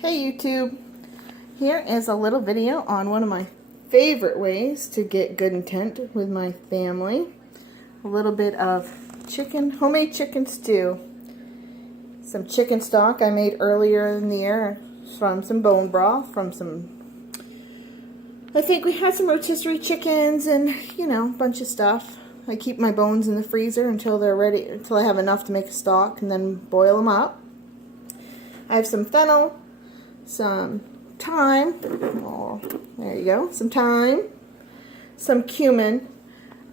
Hey YouTube, here is a little video on one of my favorite ways to get good intent with my family. A little bit of homemade chicken stew. Some chicken stock I made earlier in the year from some bone broth, I think we had some rotisserie chickens and, a bunch of stuff. I keep my bones in the freezer until they're ready, until I have enough to make a stock, and then boil them up. I have some fennel, some thyme, there you go, some thyme, some cumin.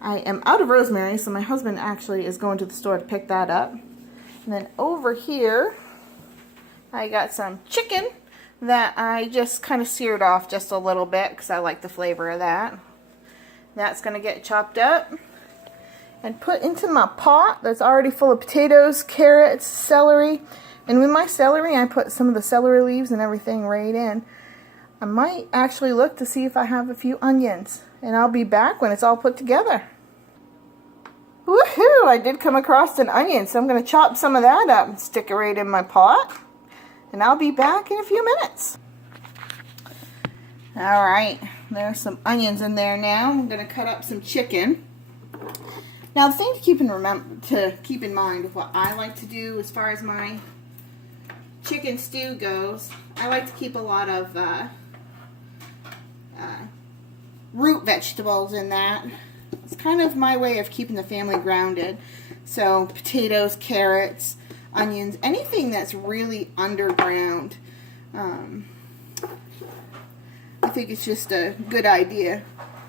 I am out of rosemary, so my husband actually is going to the store to pick that up. And then over here, I got some chicken that I just kind of seared off just a little bit because I like the flavor of that. That's going to get chopped up and put into my pot that's already full of potatoes, carrots, celery. And with my celery, I put some of the celery leaves and everything right in. I might actually look to see if I have a few onions. And I'll be back when it's all put together. Woohoo! I did come across an onion, so I'm going to chop some of that up and stick it right in my pot. And I'll be back in a few minutes. Alright, there's some onions in there now. I'm going to cut up some chicken. Now the thing to keep in mind of what I like to do as far as my chicken stew goes, I like to keep a lot of root vegetables in that. It's kind of my way of keeping the family grounded. So potatoes, carrots, onions, anything that's really underground. I think it's just a good idea.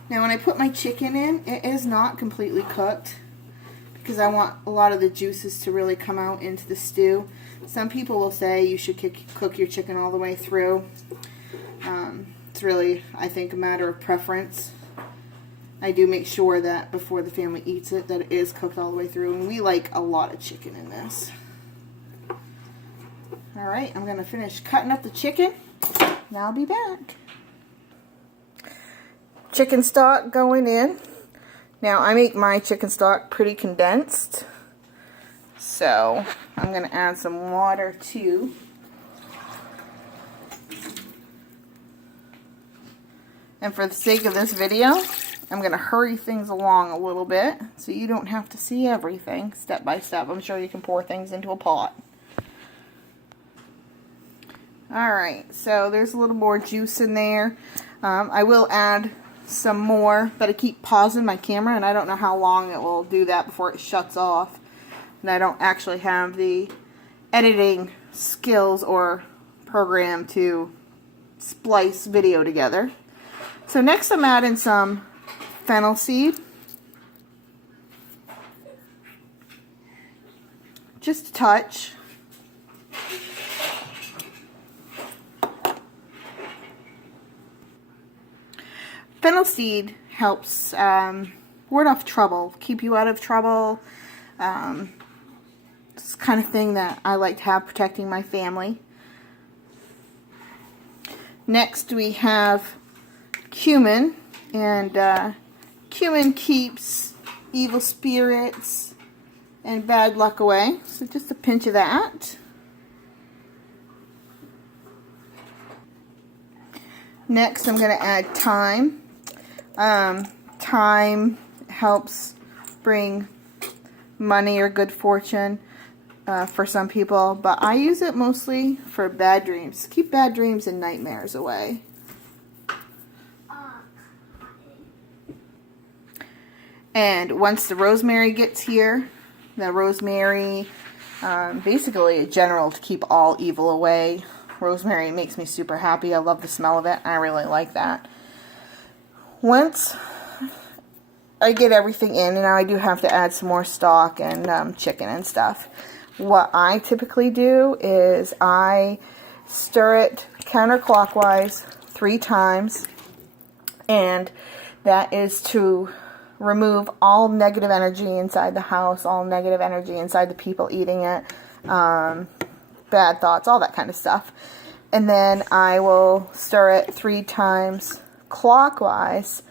Now when I put my chicken in, it is not completely cooked because I want a lot of the juices to really come out into the stew. Some people will say you should cook your chicken all the way through. It's really, I think, a matter of preference. I do make sure that before the family eats it, that it is cooked all the way through. And we like a lot of chicken in this. Alright, I'm going to finish cutting up the chicken. Now I'll be back. Chicken stock going in. Now I make my chicken stock pretty condensed. So I'm going to add some water too. And for the sake of this video, I'm going to hurry things along a little bit so you don't have to see everything step by step. I'm sure you can pour things into a pot. Alright, so there's a little more juice in there. I will add some more, but I keep pausing my camera and I don't know how long it will do that before it shuts off. And I don't actually have the editing skills or program to splice video together. So next I'm adding some fennel seed. Just a touch. Fennel seed helps ward off trouble, keep you out of trouble. It's the kind of thing that I like to have protecting my family. Next we have cumin, and cumin keeps evil spirits and bad luck away. So just a pinch of that. Next I'm going to add thyme. Thyme helps bring money or good fortune for some people, but I use it mostly for bad dreams. Keep bad dreams and nightmares away. And once the rosemary gets here, the rosemary, basically a general to keep all evil away. Rosemary makes me super happy. I love the smell of it. I really like that. Once I get everything in, and now I do have to add some more stock and chicken and stuff. What I typically do is I stir it counterclockwise 3 times, and that is to remove all negative energy inside the house, all negative energy inside the people eating it, bad thoughts, all that kind of stuff. And then I will stir it 3 times clockwise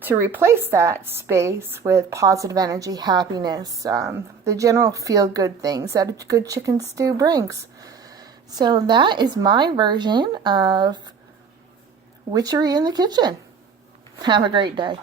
to replace that space with positive energy, happiness, the general feel-good things that a good chicken stew brings. So that is my version of Witchery in the kitchen. Have a great day.